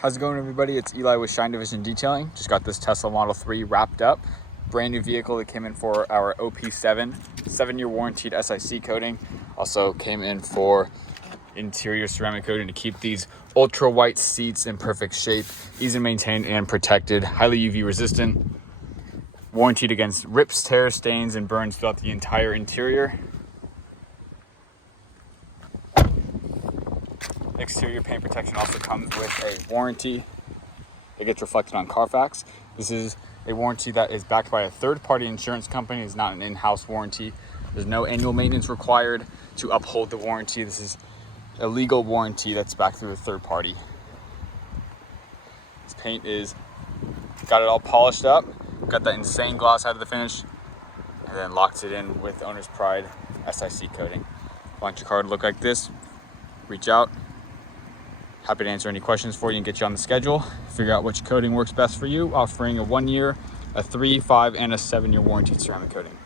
How's it going, everybody? It's Eli with Shine Division Detailing. Just got this Tesla Model 3 wrapped up. Brand new vehicle that came in for our OP7 7-year warranted SIC coating. Also came in for interior ceramic coating to keep these ultra white seats in perfect shape, easy to maintain and protected, highly UV resistant, warranted against rips, tears, stains, and burns throughout the entire interior. Exterior paint protection also comes with a warranty that gets reflected on CarFax. This is a warranty that is backed by a third-party insurance company. It's not an in-house warranty. There's no annual maintenance required to uphold the warranty. This is a legal warranty that's backed through a third party. This paint is got it all polished up, got that insane gloss out of the finish, and then locked it in with Owner's Pride SIC coating. Want your car to look like this? Reach out. Happy to answer any questions for you and get you on the schedule. Figure out which coating works best for you, offering a 1-year, a 3, 5, and a 7-year warranted ceramic coating.